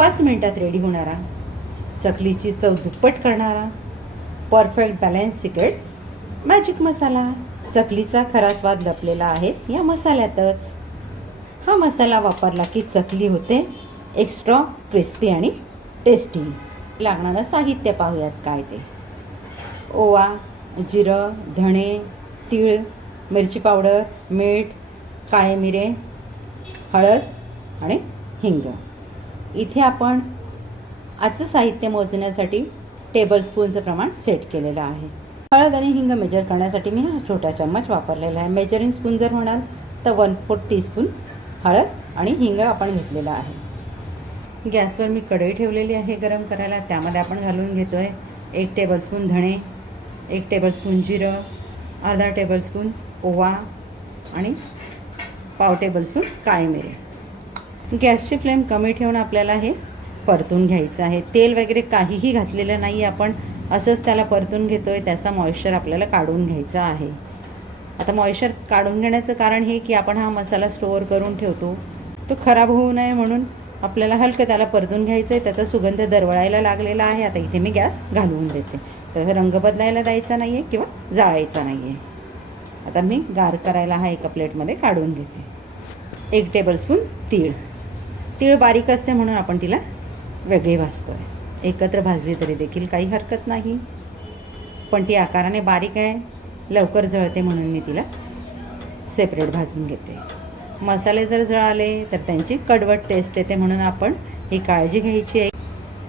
5 मिनिटात रेडी होणारा, चकलीची चव दुप्पट करणारा, परफेक्ट बॅलन्स सिक्रेट मॅजिक मसाला. चकलीचा खरा स्वाद लपलेला आहे या मसाल्यातच. हा मसाला वापरला की चकली होते एक्स्ट्रा क्रिस्पी आणि टेस्टी. लागणारं साहित्य पाहूयात काय ते. ओवा, जिरं, धणे, तीळ, मिरची पावडर, मीठ, काळे मिरे, हळद आणि हिंग. इथे आपण आजचं साहित्य मोजण्यासाठी टेबलस्पूनचं प्रमाण सेट केलेलं आहे. हळद आणि हिंग मेजर करण्यासाठी मी हा छोटा चम्मच वापरलेला आहे. मेजरिंग स्पून जर म्हणाल तर 1/4 टीस्पून हळद आणि हिंग आपण घेतलेला आहे. गॅसवर मी कढई ठेवलेली आहे गरम करायला. त्यामध्ये आपण घालून घेतो आहे 1 टेबलस्पून धणे, 1 टेबलस्पून जिरं, अर्धा टेबलस्पून ओवा आणि पाव टेबलस्पून काळे मिरे. गॅसची फ्लेम कमी ठेवून आपल्याला हे परतून घ्यायचं आहे. तेल वगैरे काहीही घातलेलं नाही, आपण असंच त्याला परतून घेतो आहे. त्याचा मॉइश्चर आपल्याला काढून घ्यायचा आहे. आता मॉइश्चर काढून घेण्याचं कारण हे की आपण हा मसाला स्टोअर करून ठेवतो, तो खराब होऊ नये म्हणून आपल्याला हलकं त्याला परतून घ्यायचं आहे. त्याचा सुगंध दरवळायला लागलेला आहे. आता इथे मी गॅस घालवून देते. त्याचा रंग बदलायला द्यायचा नाही आहे किंवा जाळायचा नाही आहे. आता मी गार करायला हा एका प्लेटमध्ये काढून घेते. 1 टेबलस्पून तीळ. तीळ बारीक असते म्हणून आपण तिला वेगळी भाजतो आहे. एकत्र भाजली तरी देखील काही हरकत नाही, पण ती आकाराने बारीक आहे, लवकर जळते म्हणून मी तिला सेपरेट भाजून घेते. मसाले जर जळाले तर त्यांची कडवट टेस्ट येते, म्हणून आपण ही काळजी घ्यायची आहे.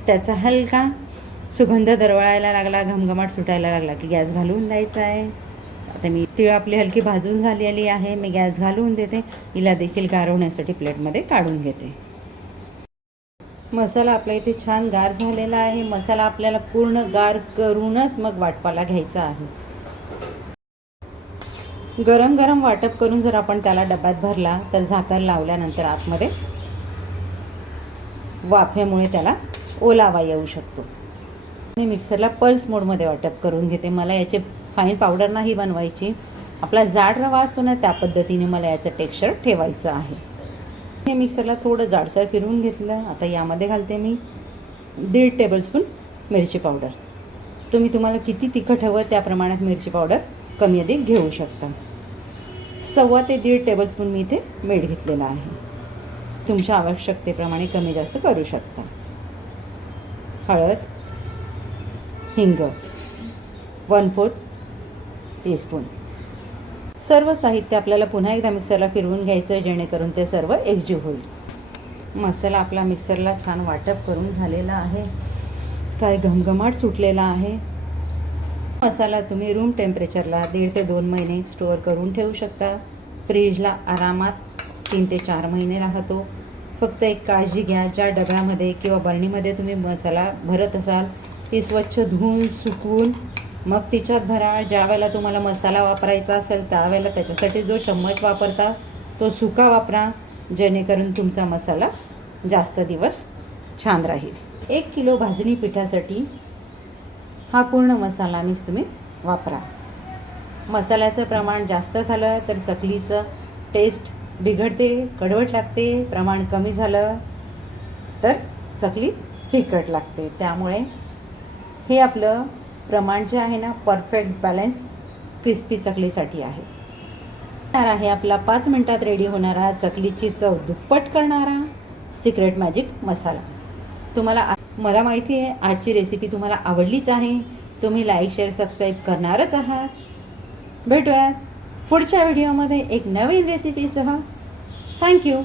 त्याचा हलका सुगंध दरवळायला लागला, घमघमाट सुटायला लागला की गॅस घालवून द्यायचा आहे. आता मी तीळ आपली हलकी भाजून झालेली आहे. मी गॅस घालवून देते. हिला देखील गार होण्यासाठी प्लेटमध्ये काढून घेते. मसाला आपला इथे छान गार झालेला आहे. मसाला आपल्याला पूर्ण गार करूनच मग वाटपाला घ्यायचा आहे. गरम गरम वाटप करून जर आपण त्याला डब्यात भरला तर झाकण लावल्यानंतर आतमध्ये वाफेमुळे त्याला ओलावा येऊ शकतो. मी मिक्सरला पल्स मोडमध्ये वाटप करून घेते. मला याचे फाईन पावडर नाही बनवायची. आपला जाड रवा असतो ना, त्या पद्धतीने मला याचं टेक्स्चर ठेवायचं आहे. हे मिक्सरला थोडं जाडसर फिरवून घेतलं. आता यामध्ये घालते मी 1.5 टेबलस्पून मिरची पावडर. तुम्हाला किती तिखट हवं त्या प्रमाणात मिरची पावडर कमी अधिक घेऊ शकता. 1.25 ते 1.5 टेबलस्पून मी इथे मीठ घेतलेलं आहे. तुमच्या आवश्यकतेप्रमाणे कमी जास्त करू शकता. हळद, हिंग 1/4 टीस्पून. सर्व साहित्य आपल्याला पुन्हा एकदा मिक्सरला फिरवून घ्यायचं जेणेकरून ते सर्व एकजीव होईल. मसाला आपला मिक्सरला छान वाटप करून झालेला आहे. काय घमघमाट सुटलेला आहे. मसाला तुम्ही रूम टेम्परेचरला 1.5 ते 2 महिने स्टोअर करून ठेवू शकता. फ्रीजला आरामात 3 ते 4 महिने राहतो. फक्त एक काळजी घ्या, ज्या डब्यामध्ये किंवा बरणीमध्ये तुम्ही मसाला भरत असाल ती स्वच्छ धुवून सुकवून मग तिच्यात भरा. ज्या वेळेला तुम्हाला मसाला वापरायचा असेल त्यावेळेला त्याच्यासाठी जो चम्मच वापरता तो सुका वापरा, जेणेकरून तुमचा मसाला जास्त दिवस छान राहील. 1 किलो भाजणी पिठासाठी हा पूर्ण मसाला मिक्स तुम्ही वापरा. मसाल्याचं प्रमाण जास्त झालं तर चकलीचं टेस्ट बिघडते, कडवट लागते. प्रमाण कमी झालं तर चकली फिकट लागते. त्यामुळे हे आपलं प्रमाण जे आहे ना, परफेक्ट बॅलन्स क्रिस्पी चकलीसाठी आहे. आहे आपला 5 मिनिटात रेडी होणारा, चकलीची चव दुप्पट करणारा सिक्रेट मॅजिक मसाला. मला माहिती आहे आजची रेसिपी तुम्हाला आवडलीच आहे. तुम्ही लाईक, शेअर, सबस्क्राईब करणारच आहात. भेटूयात पुढच्या व्हिडिओमध्ये एक नवीन रेसिपीसह. थँक्यू.